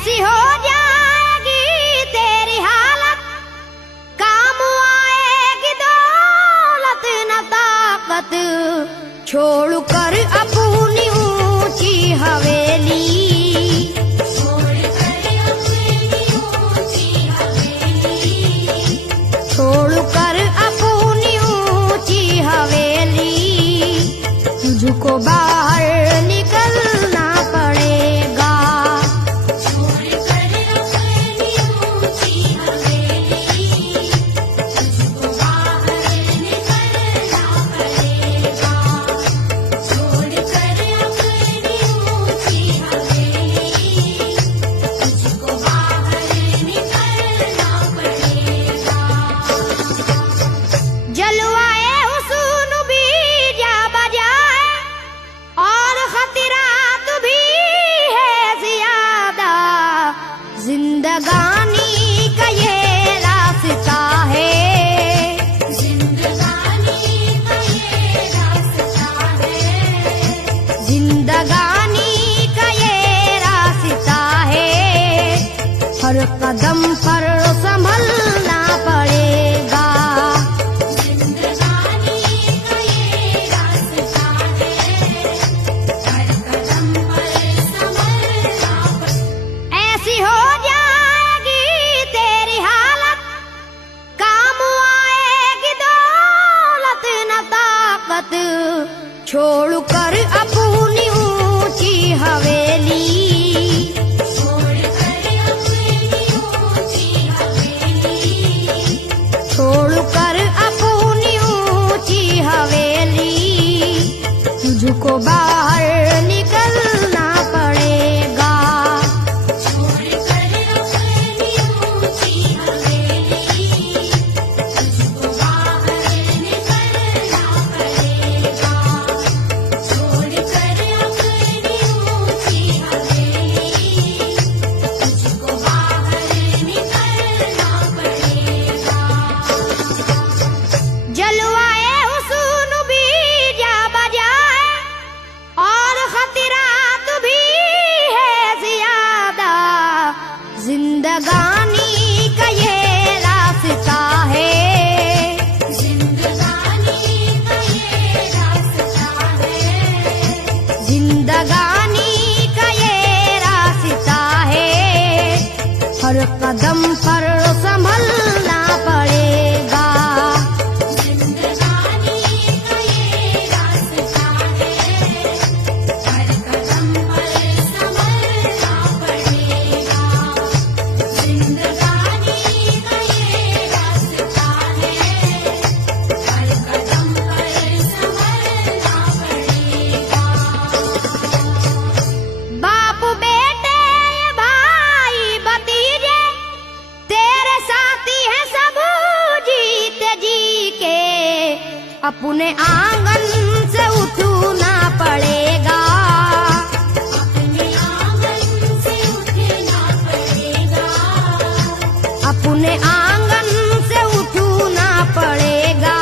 ऐसी हो जाएगी तेरी हालत, काम आएगी दौलत न ताकत, छोड़ कर अपनी ऊंची हवेली, छोड़ कर अपनी ऊंची हवेली, तुझको बाहर निकलना पड़ेगा, छोड़ कर अपनी ऊंची हवेली, तुझको बाहर निकलना पड़ेगा, छोड़ कर अपनी ऊंची हवेली, तुझको बाहर निकलना पड़ेगा। जलवाए हुस्न भी जा बजाए और खतरात भी है ज्यादा, जिंदगानी का ये रास्ता है, जिंदगानी का ये रास्ता है, जिंदगानी का ये रास्ता है, हर कदम पर संभलना पड़ेगा, जिंदगानी का ये रास्ता है, हर कदम पर संभलना पड़ेगा। ऐसी हो जाएगी तेरी हालत, काम आएगी दौलत न ताकत, छोड़ कर अपनी ऊंची हवेली, छोड़ कर अपनी ऊंची हवेली, छोड़ कर अपनी ऊंची हवेली, तुझको बाहर निकलना पड़ेगा, छोड़ कर अपनी ऊंची हवेली, तुझको बाहर निकलना पड़ेगा, छोड़ कर अपनी ऊंची हवेली, तुझको बाहर निकलना पड़ेगा। जलवाए हुस्न भी जा बजाए और खतरात भी है ज्यादा, जिंदगानी का ये रास्ता है, जिंदगानी का ये रास्ता है, जिंदगानी का ये रास्ता है, हर कदम पर संभलना पड़ेगा, जिंदगानी का ये रास्ता है, हर कदम पर संभलना पड़ेगा, जिंदगानी का ये रास्ता है, हर कदम पर संभलना पड़ेगा। बाप बेटे भाई भतीजे तेरे साथी हैं सब जीते जी के, अपने आंगन से उठना पड़ेगा, अपने आंगन से उठना पड़ेगा, अपने आंगन से उठना पड़ेगा,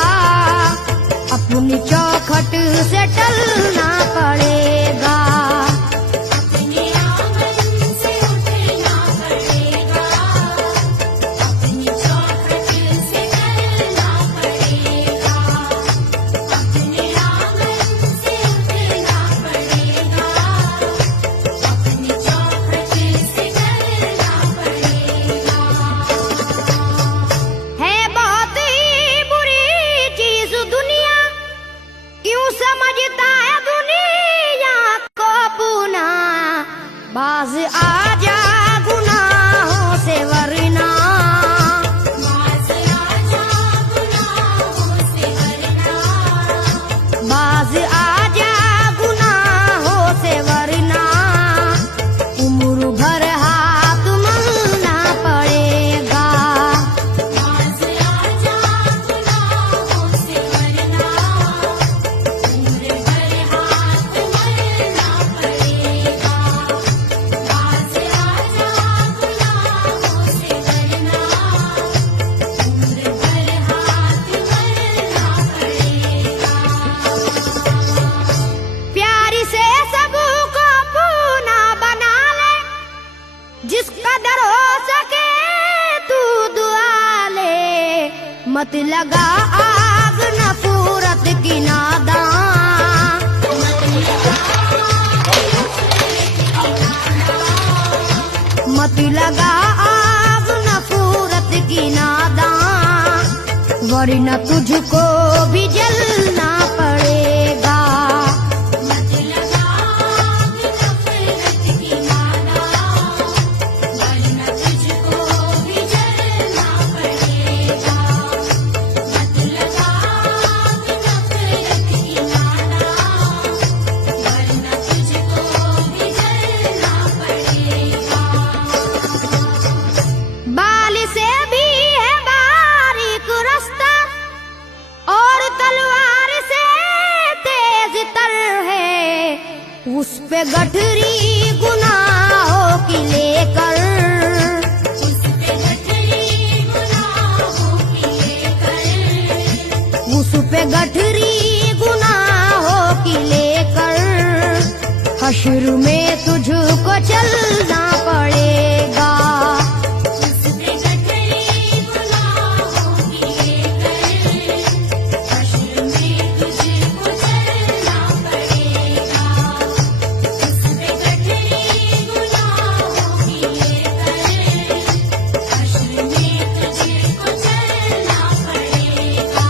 अपनी चौखट से टलना पड़ेगा, अपने आंगन से उठना पड़ेगा, अपनी चौखट से टलना पड़ेगा, अपने आंगन से उठना पड़ेगा, अपनी चौखट से टलना पड़ेगा। है बहुत ही बुरी चीज दुनिया, क्यों समझता है दुनिया को अपना, बाज आजा गुनाहों से वरना, बाज आजा गुनाहों से वरना, बाज आजा गुनाहों से वरना, उम्र भर हाथ मलना पड़ेगा, बाज आजा गुनाहों से वरना, उम्र भर हाथ मलना पड़ेगा, बाज मत लगा आग नफरत की नादान, मत लगा आग नफरत की नादान, वरना तुझको भी जलना पड़ेगा। मत लगा आग नफरत की नादान, वरना तुझको भी जलना पड़ेगा। मत लगा आग नफरत की नादान, वरना तुझको भी जलना पड़ेगा। बाल से भी है बारीक रास्ता और तलवार से तेज तर है, उस पे गठरी गुनाहों की लेकर, उस पे गठरी गुनाहों की लेकर, उस पे गठरी गुनाहों की लेकर, हश्र में तुझको चलना पड़ेगा। उस पे गठरी गुनाहों की लेकर, हश्र में तुझको चलना पड़ेगा। उस पे गठरी गुनाहों की लेकर, हश्र में तुझको चलना पड़ेगा।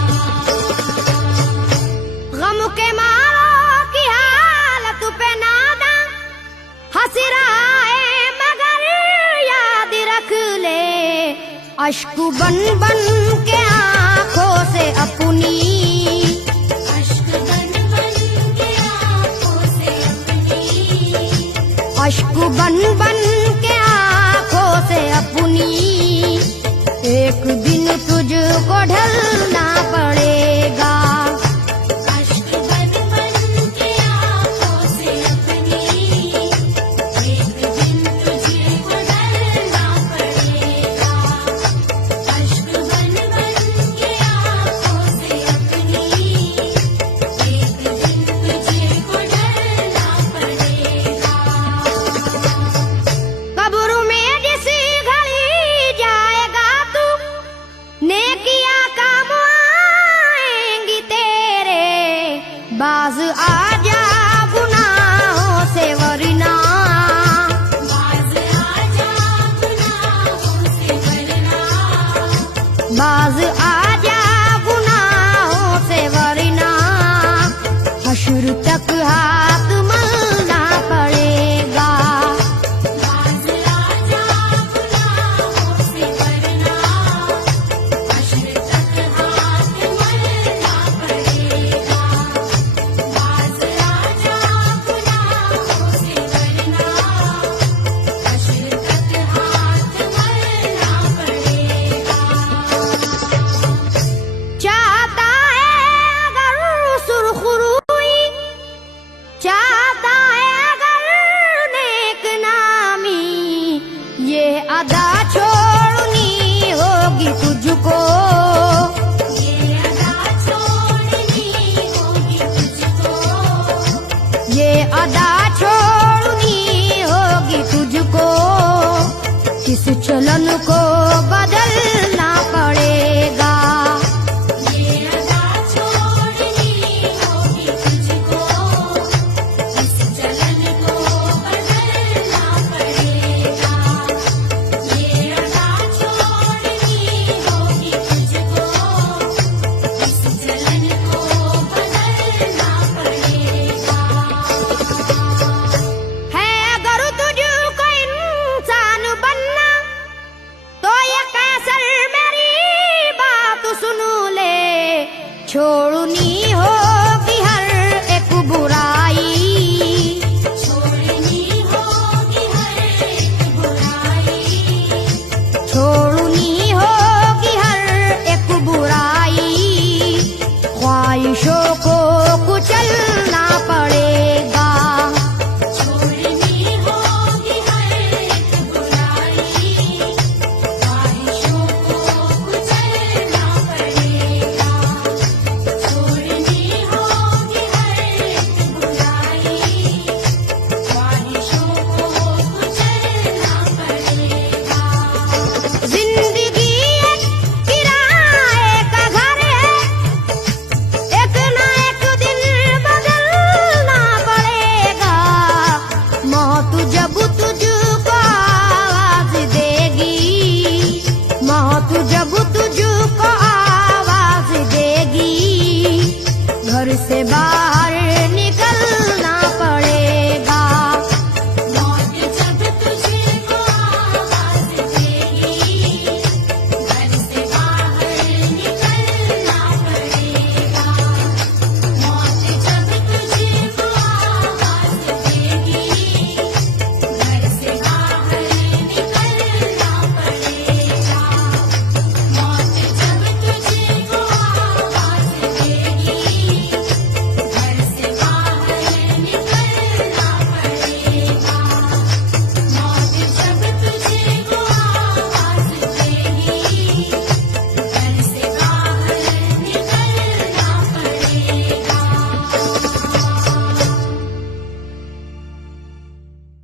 गम के मारों की हालत पे नादा हंस रहा है मगर याद रख ले, अश्क बन बन के आंखों से अपनी, अश्क बन बन के आँखों से अपनी, अश्क बन बन के आंखों से अपनी, एक दिन तुझको ढलना पड़ेगा। अश्क बन बन के आँखों से अपनी, एक दिन तुझको ढलना पड़ेगा। अश्क बन बन के आँखों से अपनी, एक दिन तुझको ढलना पड़ेगा। कब्र में जिस घड़ी जाएगा तू, नेकियां काम आएंगी तेरे, बाज आजा गुनाहों से वरना, बाज आजा गुनाहों से वरना, बाज आजा गुनाहों से वरना, हश्र तक हाथ मलना पड़ेगा। बाज आजा गुनाहों से वरना, हश्र तक हाथ मलना पड़ेगा। बाज आजा गुनाहों से वरना, हश्र तक हाथ मलना पड़ेगा। चाहता है अगर सुरखरुई, चाहता है अगर नेक नामी, ये अदा छोड़नी होगी तुझको, ये अदा छोड़नी होगी तुझको, ये अदा छोड़नी होगी तुझको, इस चलन को बदलना पड़ेगा। ये अदा छोड़नी होगी तुझको, इस चलन को बदलना पड़ेगा। ये अदा छोड़नी होगी तुझको, इस चलन को बदलना पड़ेगा। है अगर तुझको इंसान बनना, तो ये कैसर मेरी बात सुन ले, छोड़नी होगी हर एक बुराई, छोड़नी होगी हर एक बुराई, छोड़